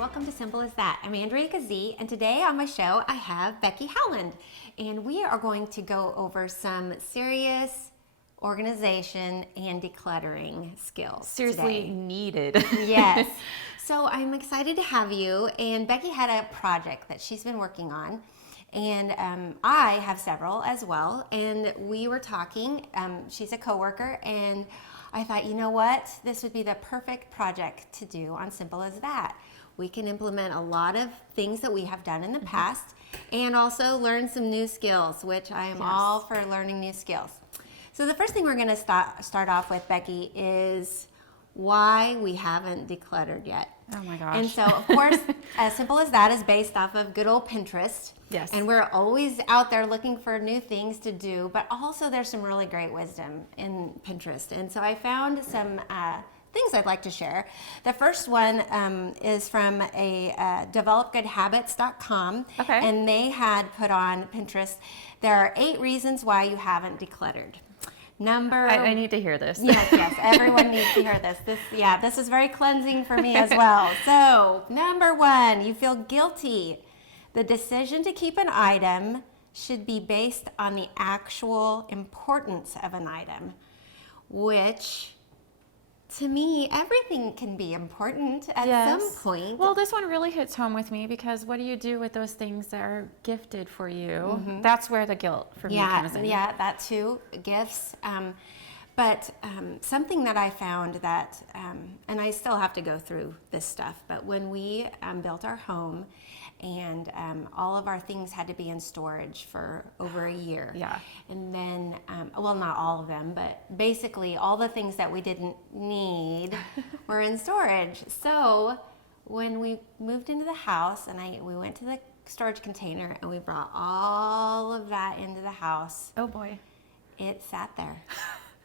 welcome to Simple as That. I'm Andrea Keesee, and today on my show I have Becky Howland, and we are going to go over some serious organization and decluttering skills. Seriously today. needed. Yes. So I'm excited to have you, and Becky had a project that she's been working on, and I have several as well, and we were talking, she's a coworker, and I thought, you know what, this would be the perfect project to do on Simple as That. We can implement a lot of things that we have done in the past and also learn some new skills, which I am all for learning new skills. So the first thing we're going to start off with, Becky, is why we haven't decluttered yet. Oh my gosh. And so, of course, as Simple as That is based off of good old Pinterest. Yes. And we're always out there looking for new things to do, but also there's some really great wisdom in Pinterest. And so I found some things I'd like to share. The first one is from a developgoodhabits.com. Okay. And they had put on Pinterest, there are 8 reasons why you haven't decluttered. I need to hear this. Yes, everyone needs to hear this. This is very cleansing for me as well. So, number 1, you feel guilty. The decision to keep an item should be based on the actual importance of an item, which, to me, everything can be important at some point. Well, this one really hits home with me because what do you do with those things that are gifted for you? Mm-hmm. That's where the guilt for me comes in. Yeah, that too, gifts. But something that I found that, and I still have to go through this stuff, but when we built our home and all of our things had to be in storage for over a year. Yeah. And then, well, not all of them, but basically all the things that we didn't need were in storage. So when we moved into the house and we went to the storage container and we brought all of that into the house. Oh boy. It sat there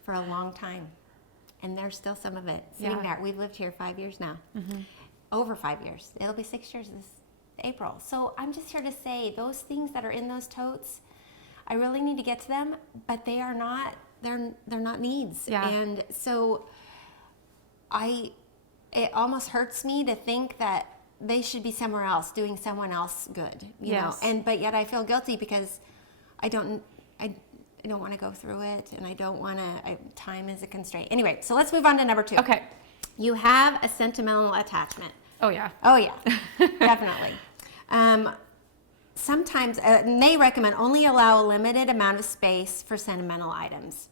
for a long time. And there's still some of it sitting there. We've lived here 5 years now. Mm-hmm. Over 5 years. It'll be 6 years this April. So I'm just here to say those things that are in those totes, I really need to get to them, but they are not, they're not needs. Yeah. And so it almost hurts me to think that they should be somewhere else doing someone else good, you know. But yet I feel guilty because I don't want to go through it, and I don't want to, time is a constraint. Anyway, so let's move on to number 2. Okay. You have a sentimental attachment. Oh yeah. Oh yeah, definitely. Sometimes, and they recommend only allow a limited amount of space for sentimental items,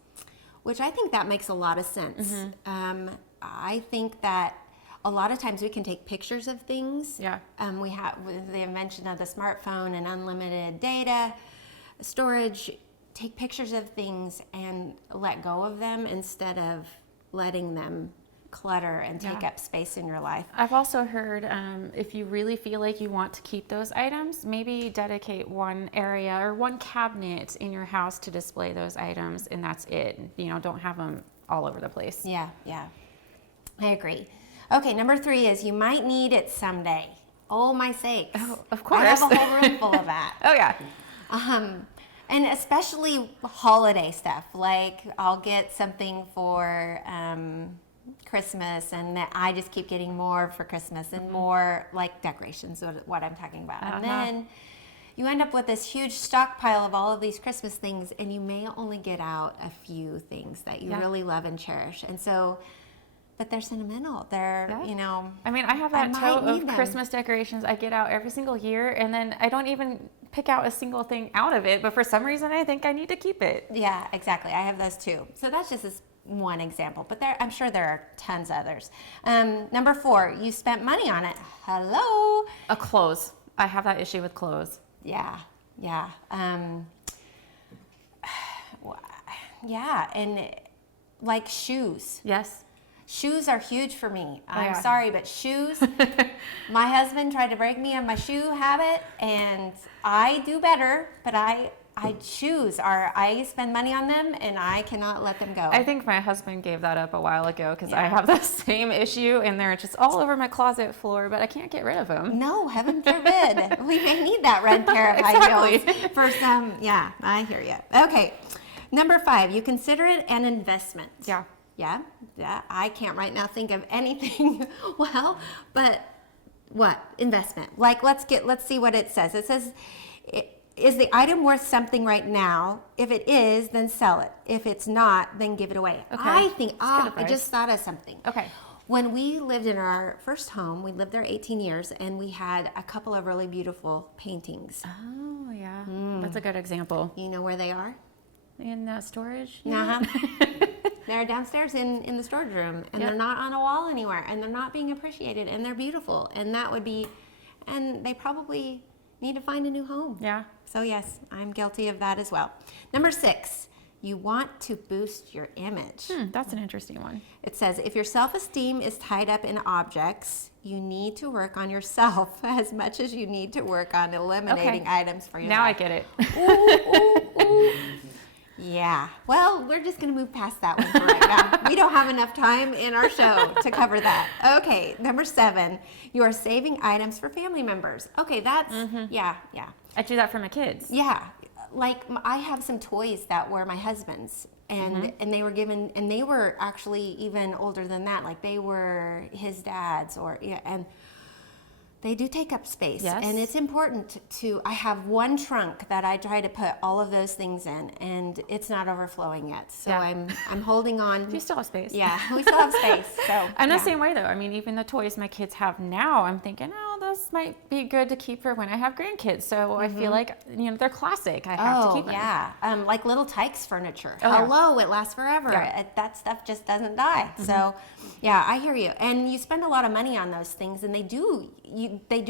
which I think that makes a lot of sense. Mm-hmm. I think that a lot of times we can take pictures of things. Yeah. We have, with the invention of the smartphone and unlimited data storage, take pictures of things and let go of them instead of letting them clutter and take up space in your life. I've also heard if you really feel like you want to keep those items, maybe dedicate one area or one cabinet in your house to display those items, and that's it. You know, don't have them all over the place. Yeah, I agree. Okay, number 3 is you might need it someday. Oh my sakes. Oh, of course. I have a whole room full of that. Oh yeah. And especially holiday stuff. Like I'll get something for Christmas, and I just keep getting more for Christmas and more like decorations, what I'm talking about. And then you end up with this huge stockpile of all of these Christmas things, and you may only get out a few things that you really love and cherish. And so, but they're sentimental. They're, you know. I mean, I have that tote of Christmas decorations I get out every single year, and then I don't even pick out a single thing out of it, but for some reason I think I need to keep it. Yeah, exactly. I have those too. So that's just one example, but I'm sure there are tons of others. Number 4, you spent money on it. Hello. Clothes. I have that issue with clothes. Yeah. And like shoes. Yes. Shoes are huge for me. I'm yeah. sorry, but shoes, my husband tried to break me of my shoe habit, and I do better, but I spend money on them, and I cannot let them go. I think my husband gave that up a while ago because I have the same issue, and they're just all over my closet floor, but I can't get rid of them. No, heaven forbid. We may need that red pair of high heels for some. Yeah, I hear you. Okay, number 5, you consider it an investment. Yeah. I can't right now think of anything but What? Investment. Like, let's see what it says. It says, is the item worth something right now? If it is, then sell it. If it's not, then give it away. Okay. I think, That's good I advice. just thought of something. Okay. When we lived in our first home, we lived there 18 years, and we had a couple of really beautiful paintings. Oh, yeah. That's a good example. You know where they are? In storage? Uh-huh. They're downstairs in the storage room, and they're not on a wall anywhere, and they're not being appreciated, and they're beautiful. And that would be, and they probably need to find a new home. Yeah. So yes, I'm guilty of that as well. Number 6, you want to boost your image. That's an interesting one. It says, if your self-esteem is tied up in objects, you need to work on yourself as much as you need to work on eliminating items for your Now I life. get it. Ooh, ooh, ooh. Yeah. Well, we're just going to move past that one for right now. We don't have enough time in our show to cover that. Okay, number 7, you are saving items for family members. Okay, that's, yeah. I do that for my kids. Yeah. Like, I have some toys that were my husband's, and they were given, and they were actually even older than that. Like, they were his dad's, and they do take up space. Yes. And it's important I have one trunk that I try to put all of those things in, and it's not overflowing yet. So Yeah. I'm holding on. You still have space. Yeah, we still have space. So I'm the yeah. same way though. I mean, even the toys my kids have now, I'm thinking, oh, this might be good to keep for when I have grandkids. So I feel like, they're classic. I have to keep them. Yeah. Like little Tykes furniture. Oh, yeah. Hello, it lasts forever. Yeah. That stuff just doesn't die. So, yeah, I hear you. And you spend a lot of money on those things, and they do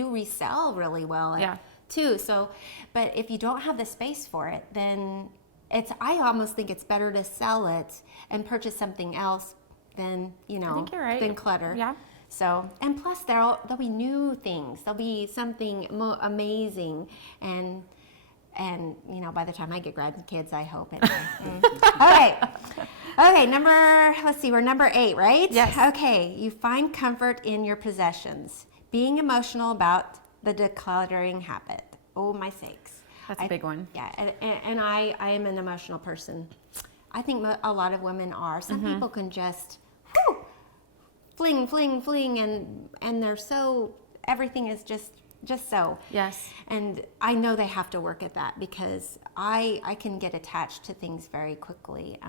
resell really well. Yeah. Too. So, but if you don't have the space for it, then I almost think it's better to sell it and purchase something else than, I think you're right. than clutter. Yeah. So, and plus there'll be new things. There'll be something amazing, and by the time I get grandkids, I hope. Anyway. Okay. We're number 8, right? Yes. Okay. You find comfort in your possessions. Being emotional about the decluttering habit. Oh my sakes. That's a big one. Yeah, and I am an emotional person. I think a lot of women are. Some people can just fling, and they're so, everything is just so. Yes. And I know they have to work at that, because I can get attached to things very quickly.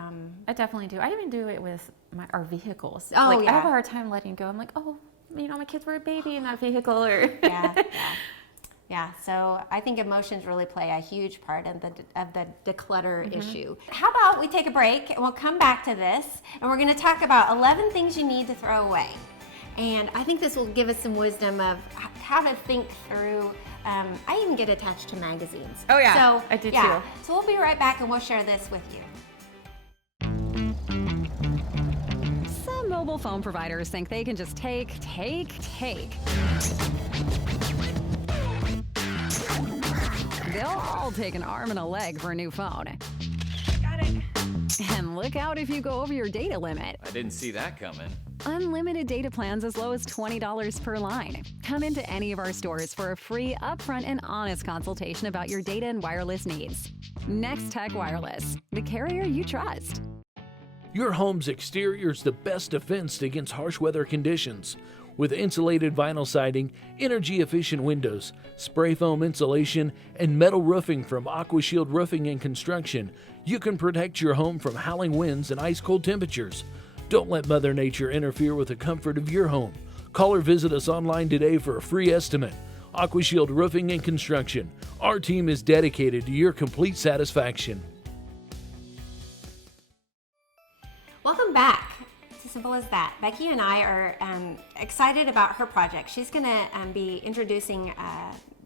I definitely do. I even do it with our vehicles. Oh, I yeah. have a hard time letting go. I'm like, oh, my kids were a baby in that vehicle, or Yeah, so I think emotions really play a huge part of the declutter issue. How about we take a break, and we'll come back to this, and we're going to talk about 11 things you need to throw away. And I think this will give us some wisdom of how to think through. I even get attached to magazines. Oh, yeah, So, I do yeah. too. So we'll be right back, and we'll share this with you. Some mobile phone providers think they can just take. They'll all take an arm and a leg for a new phone. got it. And look out if you go over your data limit. I didn't see that coming. Unlimited data plans as low as $20 per line. Come into any of our stores for a free, upfront, and honest consultation about your data and wireless needs. Nex-Tech Wireless, the carrier you trust. Your home's exterior is the best defense against harsh weather conditions. With insulated vinyl siding, energy-efficient windows, spray foam insulation, and metal roofing from AquaShield Roofing and Construction, you can protect your home from howling winds and ice-cold temperatures. Don't let Mother Nature interfere with the comfort of your home. Call or visit us online today for a free estimate. AquaShield Roofing and Construction. Our team is dedicated to your complete satisfaction. Welcome back. It's as simple as that. Becky and I are excited about her project. She's going to be introducing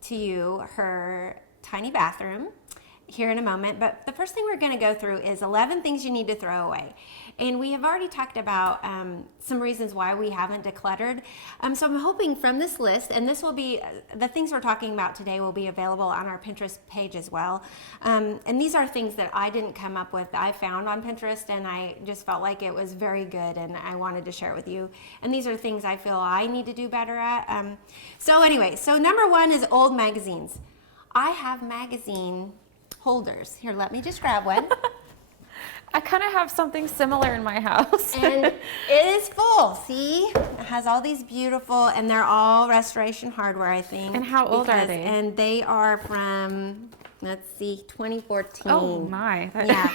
to you her tiny bathroom here in a moment. But the first thing we're going to go through is 11 things you need to throw away. And we have already talked about some reasons why we haven't decluttered. So I'm hoping from this list, and this will be, the things we're talking about today will be available on our Pinterest page as well. And these are things that I didn't come up with. I found on Pinterest, and I just felt like it was very good, and I wanted to share it with you. And these are things I feel I need to do better at. So anyway, so number 1 is old magazines. I have magazine holders. Here, let me just grab one. I kind of have something similar in my house. And it is full. See, it has all these beautiful, and they're all Restoration Hardware, I think. And how old are they? And they are from, let's see, 2014. Oh my. Yeah,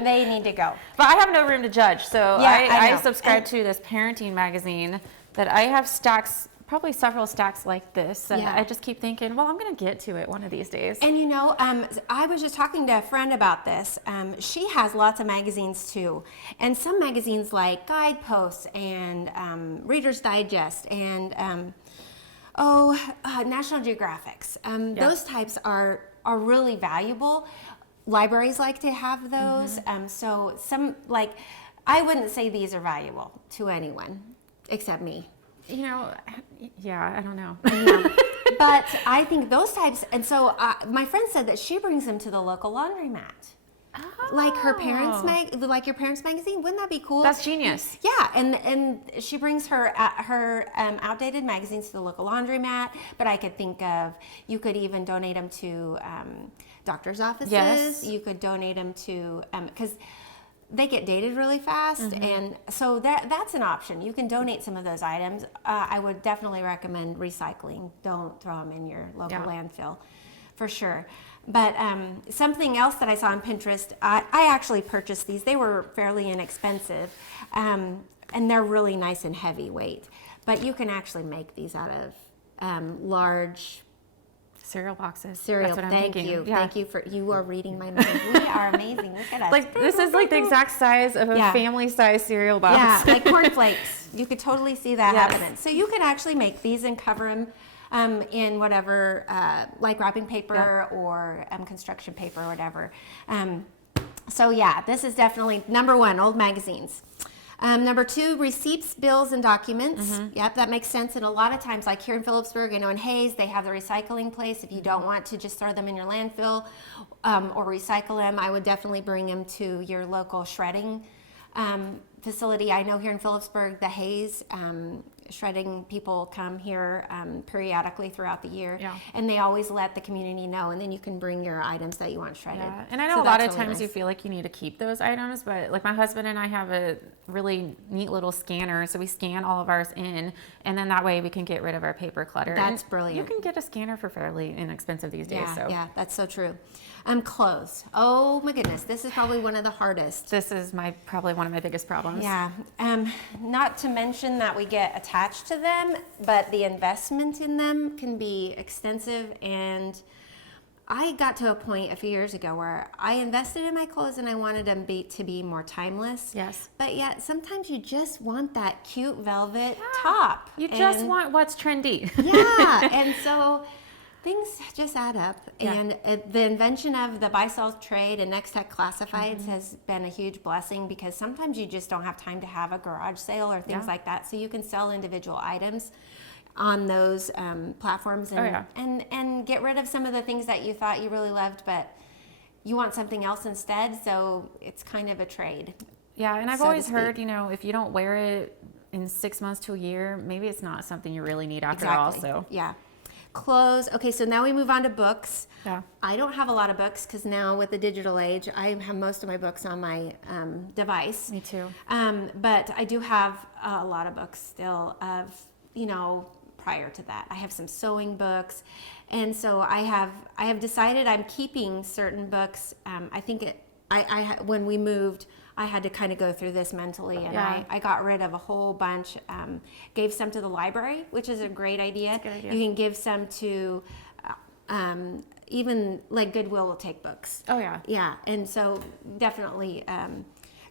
they need to go. But I have no room to judge. So Yeah, I I know. subscribe to this parenting magazine that I have stacks, probably several stacks like this. And Yeah. I just keep thinking, well, I'm going to get to it one of these days. And you know, I was just talking to a friend about this. She has lots of magazines too. And some magazines like Guideposts and Reader's Digest and National Geographics. Those types are really valuable. Libraries like to have those. So some, like, I wouldn't say these are valuable to anyone except me. You know, yeah, I don't know. But I think those types, and so my friend said that she brings them to the local laundromat. Like her parents' like your parents' magazine. Wouldn't that be cool? That's genius. Yeah, and she brings her outdated magazines to the local laundromat. But I could think of, you could even donate them to doctors' offices. Yes. You could donate them to because they get dated really fast, and so that's an option. You can donate some of those items. I would definitely recommend recycling. Don't throw them in your local landfill, for sure. But something else that I saw on Pinterest, I actually purchased these. They were fairly inexpensive, and they're really nice and heavyweight. But you can actually make these out of large Cereal boxes. cereal. That's what I'm Thank thinking. you. Yeah. Thank you for, you are reading my mind. We are amazing. Look at us. Like, this is like the exact size of a Yeah. family-size cereal box. Yeah, like cornflakes. You could totally see that Yes. happening. So you can actually make these and cover them in whatever, like wrapping paper or construction paper or whatever. So yeah, this is definitely number one, old magazines. Number two, receipts, bills, and documents. Yep, that makes sense. And a lot of times, like here in Phillipsburg, I know in Hayes, they have the recycling place. If you don't want to just throw them in your landfill or recycle them, I would definitely bring them to your local shredding facility. I know here in Phillipsburg, the Hayes shredding people come here periodically throughout the year, and they always let the community know, and then you can bring your items that you want shredded. Yeah. And I know So a lot that's of really times you nice. feel like you need to keep those items, but like my husband and I have a really neat little scanner, so we scan all of ours in, and then that way we can get rid of our paper clutter. That's And brilliant. You can get a scanner for fairly inexpensive these days. Yeah, So yeah, that's so true. Clothes. Oh my goodness, this is probably one of the hardest. this is probably one of my biggest problems. Yeah, not to mention that we get attached to them, but the investment in them can be extensive. And I got to a point a few years ago where I invested in my clothes and I wanted them to be more timeless. Yes. But yet sometimes you just want that cute velvet top. You just And- want what's trendy. yeah, and so things just add up. Yeah. And the invention of the buy-sell trade and Nex-Tech classifieds has been a huge blessing, because sometimes you just don't have time to have a garage sale or things like that. So you can sell individual items on those platforms and get rid of some of the things that you thought you really loved, but you want something else instead. So it's kind of a trade. Yeah, and I've so to always heard, speak. if you don't wear it in 6 months to a year, maybe it's not something you really need after all. So Yeah. Clothes. Okay, so now we move on to books. Yeah. I don't have a lot of books because now with the digital age, I have most of my books on my device. Me too. But I do have a lot of books still of, prior to that. I have some sewing books. And so I have decided I'm keeping certain books. I think when we moved, I had to kind of go through this mentally, and I got rid of a whole bunch, gave some to the library, which is a great idea. That's a good idea. You can give some to even like Goodwill will take books. Oh, yeah. Yeah, and so definitely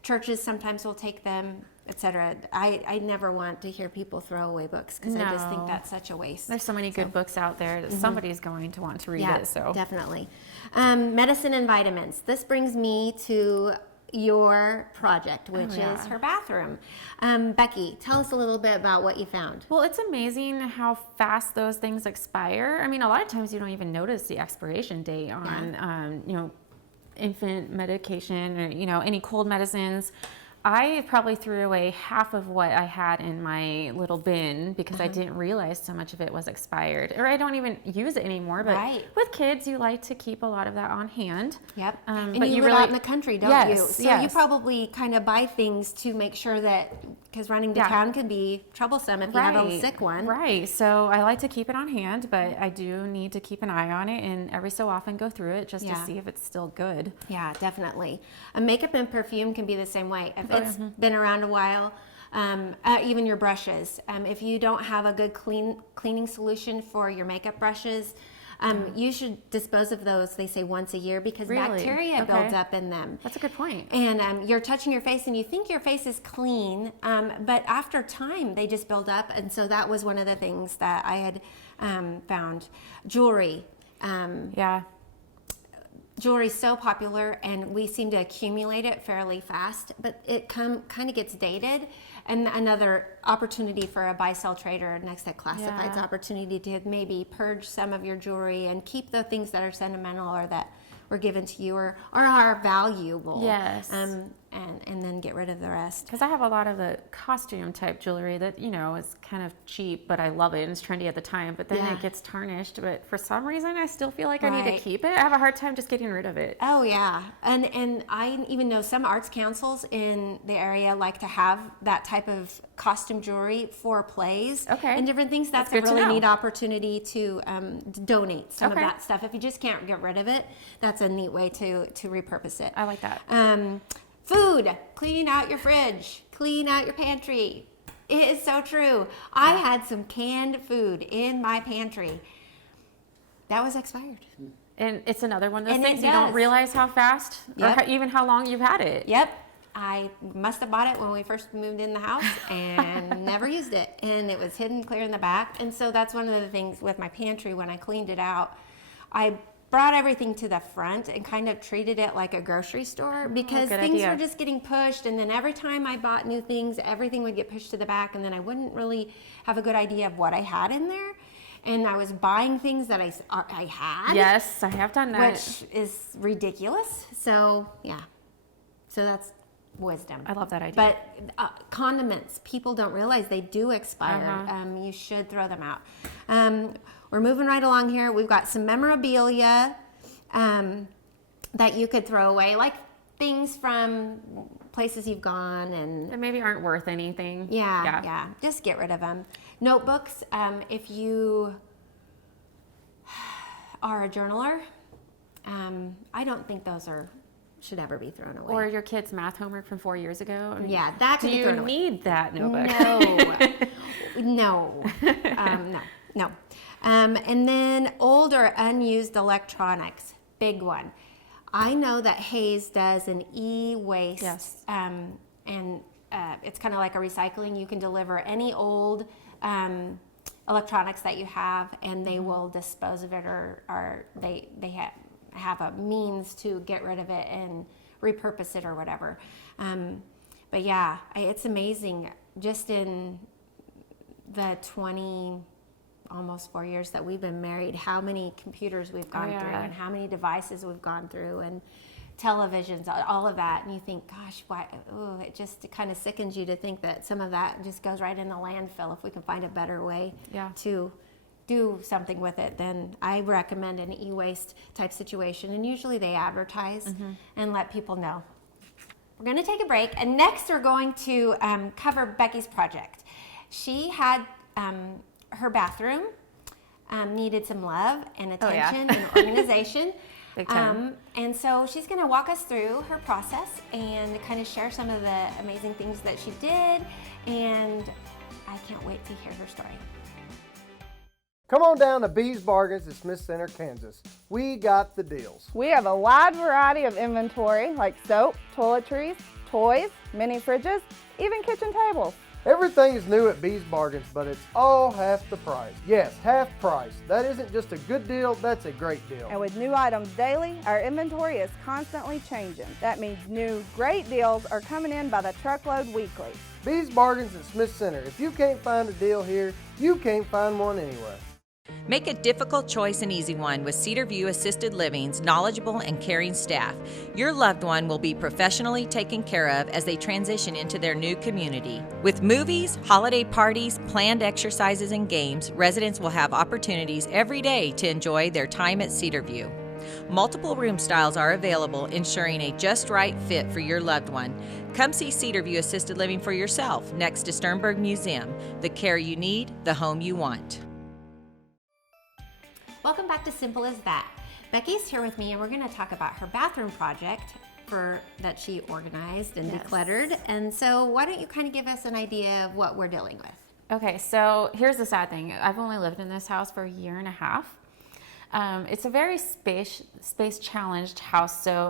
churches sometimes will take them, etc. I never want to hear people throw away books because I just think No. that's such a waste. There's so many good books out there that somebody's going to want to read Yeah, it. So definitely. Medicine and vitamins. This brings me to your project, which is her bathroom. Becky, tell us a little bit about what you found. Well, it's amazing how fast those things expire. I mean, a lot of times you don't even notice the expiration date on, infant medication or, any cold medicines. I probably threw away half of what I had in my little bin because I didn't realize so much of it was expired, or I don't even use it anymore. But Right. with kids, you like to keep a lot of that on hand. Yep. But And you live out in the country, don't you? Yes, So you probably kind of buy things to make sure that, because running to town can be troublesome if you have a sick one. Right. So I like to keep it on hand, but I do need to keep an eye on it and every so often go through it just to see if it's still good. Yeah, definitely. Makeup and perfume can be the same way. If it's been around a while, even your brushes. If you don't have a good cleaning solution for your makeup brushes, you should dispose of those, they say, once a year because bacteria builds up in them. That's a good point. And you're touching your face and you think your face is clean, but after time they just build up. And so that was one of the things that I had found. Jewelry. Jewelry's so popular and we seem to accumulate it fairly fast, but it kind of gets dated. And another opportunity for a buy-sell trader, Nex-Tech Classifieds opportunity to maybe purge some of your jewelry and keep the things that are sentimental or that were given to you or are valuable. Yes. And then get rid of the rest. Because I have a lot of the costume type jewelry that, is kind of cheap, but I love it and it's trendy at the time, but then it gets tarnished. But for some reason, I still feel like I need to keep it. I have a hard time just getting rid of it. Oh, yeah. And I even know some arts councils in the area like to have that type of costume jewelry for plays and different things. That's a really neat opportunity to donate some of that stuff. If you just can't get rid of it, that's a neat way to repurpose it. I like that. Food, clean out your fridge, clean out your pantry. It is so true. I had some canned food in my pantry. That was expired. And it's another one of those things you don't realize how fast or even how long you've had it. Yep. I must have bought it when we first moved in the house and never used it. And it was hidden clear in the back. And so that's one of the things with my pantry when I cleaned it out. I brought everything to the front and kind of treated it like a grocery store because things were just getting pushed, and then every time I bought new things, everything would get pushed to the back, and then I wouldn't really have a good idea of what I had in there, and I was buying things that I had. Yes, I have done that. Which is ridiculous. So, yeah. So that's wisdom. I love that idea. But condiments, people don't realize they do expire. You should throw them out. We're moving right along here. We've got some memorabilia that you could throw away, like things from places you've gone and that maybe aren't worth anything. Yeah. Just get rid of them. Notebooks, if you are a journaler, I don't think those should ever be thrown away. Or your kid's math homework from 4 years ago. I mean, that could be thrown away. Do you need that notebook? No. No. And then old or unused electronics, big one. I know that Hayes does an e-waste, and it's kind of like a recycling. You can deliver any old electronics that you have, and they will dispose of it, or they have a means to get rid of it and repurpose it or whatever. But yeah, it's amazing. Just in the almost 4 years that we've been married, how many computers we've gone through and how many devices we've gone through and televisions, all of that. And you think, gosh, why? Oh, it just kind of sickens you to think that some of that just goes right in the landfill. If we can find a better way to do something with it, then I recommend an e-waste type situation. And usually they advertise and let people know. We're going to take a break, and next we're going to cover Becky's project. She had her bathroom needed some love and attention and organization. Big time. And so she's going to walk us through her process and kind of share some of the amazing things that she did. And I can't wait to hear her story. Come on down to Bees Bargains at Smith Center, Kansas. We got the deals. We have a wide variety of inventory like soap, toiletries, toys, mini fridges, even kitchen tables. Everything is new at Bees Bargains, but it's all half the price. Yes, half price. That isn't just a good deal, that's a great deal. And with new items daily, our inventory is constantly changing. That means new, great deals are coming in by the truckload weekly. Bees Bargains at Smith Center. If you can't find a deal here, you can't find one anywhere. Make a difficult choice an easy one with Cedar View Assisted Living's knowledgeable and caring staff. Your loved one will be professionally taken care of as they transition into their new community. With movies, holiday parties, planned exercises, and games, residents will have opportunities every day to enjoy their time at Cedar View. Multiple room styles are available, ensuring a just right fit for your loved one. Come see Cedar View Assisted Living for yourself next to Sternberg Museum. The care you need, the home you want. Welcome back to Simple as That. Becky's here with me and we're going to talk about her bathroom project that she organized and decluttered. And so why don't you kind of give us an idea of what we're dealing with? Okay, so here's the sad thing. I've only lived in this house for a year and a half. It's a very space challenged house, so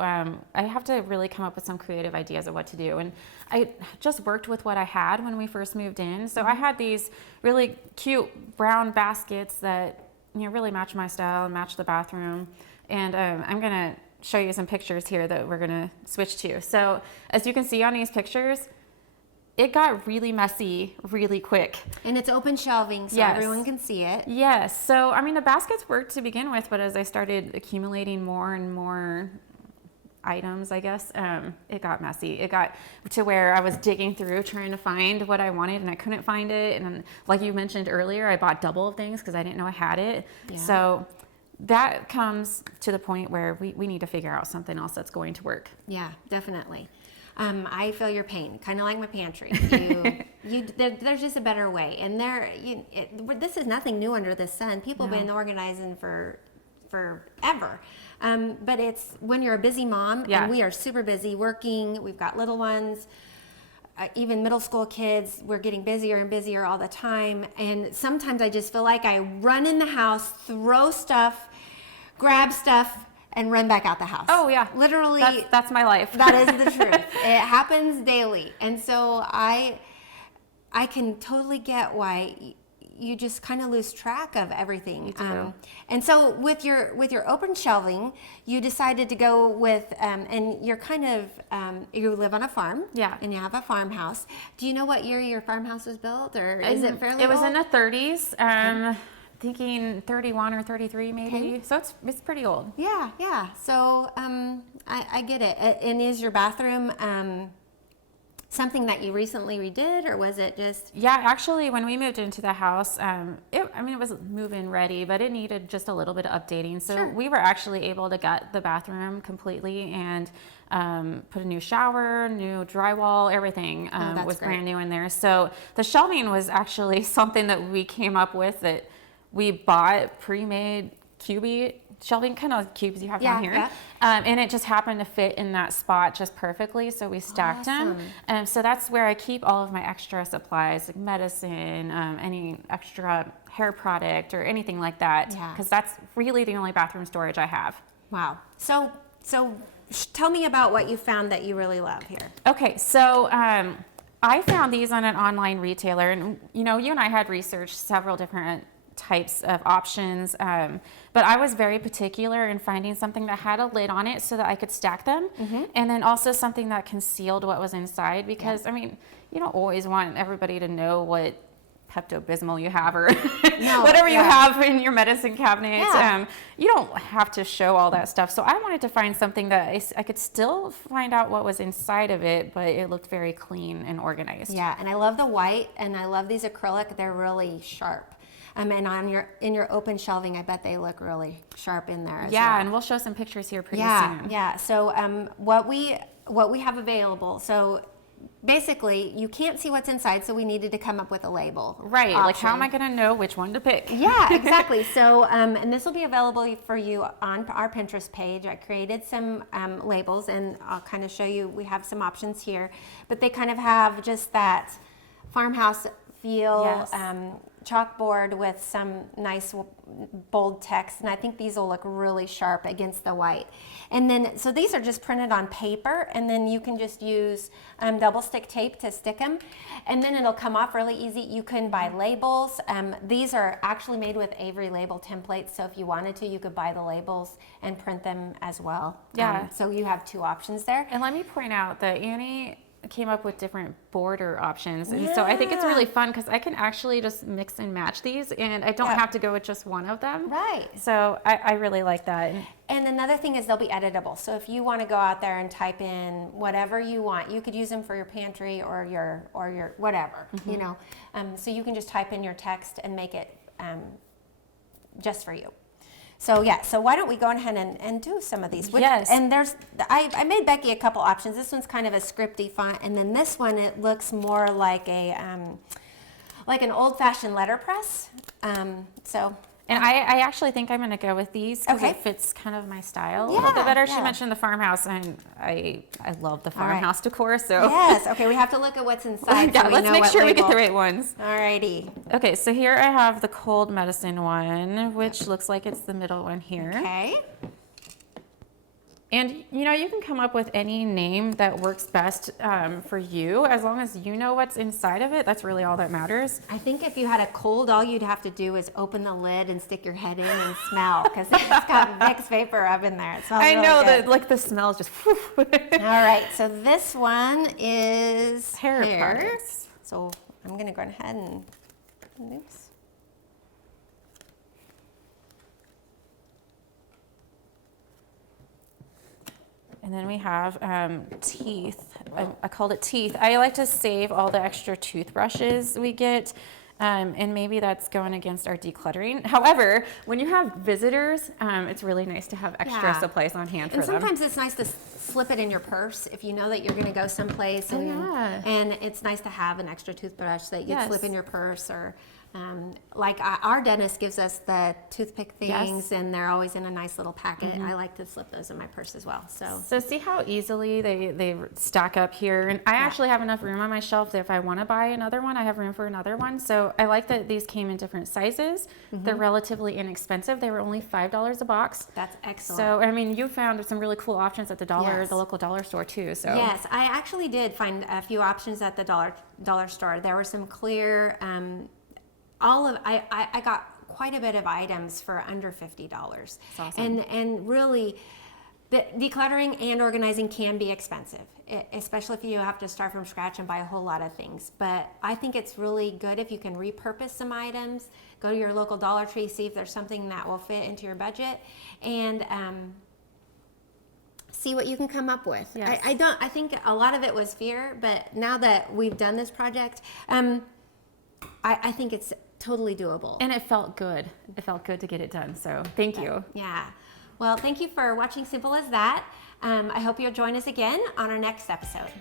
I have to really come up with some creative ideas of what to do. And I just worked with what I had when we first moved in. So I had these really cute brown baskets that really match my style and match the bathroom. And I'm gonna show you some pictures here that we're gonna switch to. So as you can see on these pictures, it got really messy really quick. And it's open shelving, so everyone can see it. Yes. So, I mean, the baskets worked to begin with, but as I started accumulating more and more items, I guess, it got messy. It got to where I was digging through trying to find what I wanted and I couldn't find it. And like you mentioned earlier, I bought double of things because I didn't know I had it. Yeah. So that comes to the point where we need to figure out something else that's going to work. Yeah, definitely. I feel your pain, kind of like my pantry. There's just a better way. And this is nothing new under the sun. People have been organizing forever. But it's when you're a busy mom, and we are super busy working, we've got little ones, even middle school kids, we're getting busier and busier all the time. And sometimes I just feel like I run in the house, throw stuff, grab stuff, and run back out the house. Oh yeah, literally. That's my life. That is the truth. It happens daily, and so I can totally get why you just kind of lose track of everything. You do. And so with your open shelving, you decided to go with, and you're kind of you live on a farm. Yeah. And you have a farmhouse. Do you know what year your farmhouse was built, or is it fairly old? It was in the 30s. Thinking 31 or 33 maybe. Okay. So it's pretty old. Yeah. So I get it. And is your bathroom something that you recently redid, or was it just? Yeah, actually, when we moved into the house, it was move-in ready, but it needed just a little bit of updating. So we were actually able to gut the bathroom completely and put a new shower, new drywall, everything was brand new in there. So the shelving was actually something that we came up with that we bought pre-made cubey shelving, kind of cubes you have down here. And it just happened to fit in that spot just perfectly, so we stacked them. So that's where I keep all of my extra supplies, like medicine, any extra hair product or anything like that, because that's really the only bathroom storage I have. Wow. So tell me about what you found that you really love here. Okay, so I found these on an online retailer, and you and I had researched several different types of options, but I was very particular in finding something that had a lid on it so that I could stack them, and then also something that concealed what was inside, because I mean, you don't always want everybody to know what Pepto-Bismol you have or whatever you have in your medicine cabinet. You don't have to show all that stuff. So I wanted to find something that I could still find out what was inside of it, but it looked very clean and organized. Yeah, and I love the white, and I love these acrylic. They're really sharp. And in your open shelving, I bet they look really sharp in there as well. And we'll show some pictures here pretty soon. Yeah. So what we have available. So basically, you can't see what's inside, so we needed to come up with a label. Right. option. Like, how am I going to know which one to pick? Yeah, exactly. So, and this will be available for you on our Pinterest page. I created some labels, and I'll kind of show you. We have some options here, but they kind of have just that farmhouse feel. Chalkboard with some nice bold text, and I think these will look really sharp against the white. And then, so these are just printed on paper, and then you can just use double stick tape to stick them, and then it'll come off really easy. You can buy labels. These are actually made with Avery label templates, so if you wanted to, you could buy the labels and print them as well. So you have two options there. And let me point out that Annie came up with different border options. And so I think it's really fun because I can actually just mix and match these, and I don't have to go with just one of them. Right. So I really like that. And another thing is they'll be editable. So if you want to go out there and type in whatever you want, you could use them for your pantry or your whatever, you know. So you can just type in your text and make it just for you. So yeah, so why don't we go ahead and do some of these? Yes. And I made Becky a couple options. This one's kind of a scripty font, and then this one, it looks more like an old-fashioned letterpress. And I actually think I'm going to go with these because Okay. it fits kind of my style a Yeah, little bit better. She yeah. mentioned the farmhouse, and I love the All right. farmhouse decor. So Yes, okay, we have to look at what's inside. yeah, so we let's know make what sure we get the label. right ones. Alrighty. Okay, so here I have the cold medicine one, which looks like it's the middle one here. Okay. And you know, you can come up with any name that works best for you, as long as you know what's inside of it. That's really all that matters. I think if you had a cold, all you'd have to do is open the lid and stick your head in and smell, because it's got Vicks vapor up in there. It smells I really know good. that, like the smell is just. All right, so this one is Hair products. So I'm gonna go ahead and, oops. And then we have teeth. I called it teeth. I like to save all the extra toothbrushes we get, and maybe that's going against our decluttering. However, when you have visitors, it's really nice to have extra Yeah. supplies on hand for And them. sometimes it's nice to slip it in your purse if you know that you're gonna go someplace, and yeah. and it's nice to have an extra toothbrush that you Yes. slip in your purse, or like our dentist gives us the toothpick things, Yes. and they're always in a nice little packet. I like to slip those in my purse as well. So see how easily they stack up here. And I actually have enough room on my shelf that if I want to buy another one, I have room for another one. So I like that these came in different sizes. They're relatively inexpensive. They were only $5 a box. That's excellent. So, I mean, you found some really cool options at the Yes. local dollar store too. So Yes, I actually did find a few options at the dollar store. There were some clear, I got quite a bit of items for under $50. That's awesome. And really, the decluttering and organizing can be expensive, especially if you have to start from scratch and buy a whole lot of things. But I think it's really good if you can repurpose some items, go to your local Dollar Tree, see if there's something that will fit into your budget, and see what you can come up with. Yes. I think a lot of it was fear, but now that we've done this project, I think it's totally doable. And it felt good. It felt good to get it done. So thank you. Yeah. Well, thank you for watching Simple as That. I hope you'll join us again on our next episode.